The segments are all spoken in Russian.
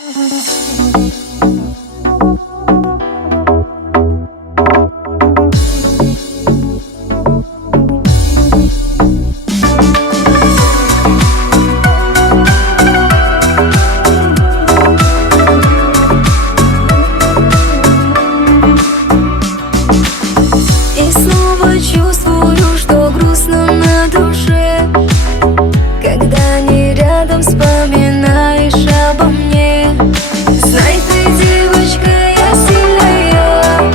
И снова чувствую, что грустно на душе, когда не рядом вспоминаешь обо мне. Знай ты, девочка, я сильная,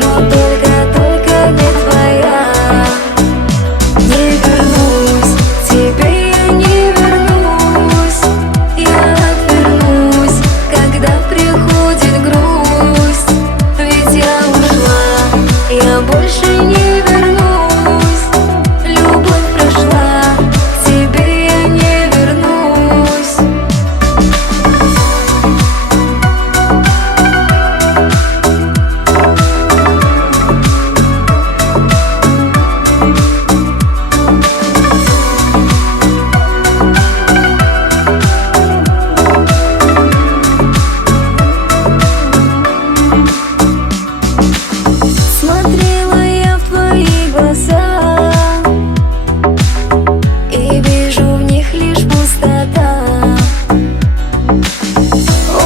но только не твоя. Не вернусь, к тебе я не вернусь. Я отвернусь, когда приходит грусть. Ведь я ушла, я больше не вернусь. Любовь прошла, к тебе я не вернусь. Смотрела я в твои глаза и вижу в них лишь пустота.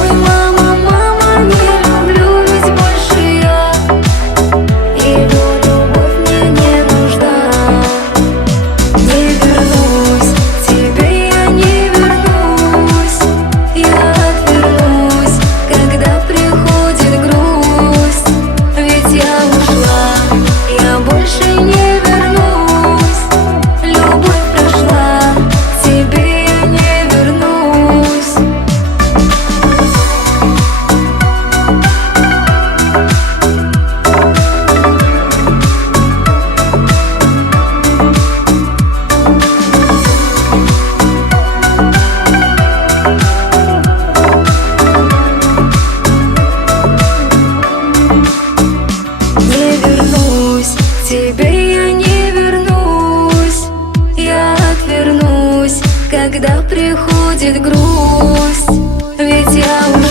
Ой, мама, мама, не люблю ведь больше я. Его любовь мне не нужна. Не вернусь, к тебе я не вернусь. Я отвернусь, когда приходит грусть. Ведь я ушла, я больше не вернусь. Любовь прошла, к тебе я не вернусь. Не вернусь, к тебе я не вернусь. Я отвернусь, когда приходит грусть. Ведь я уже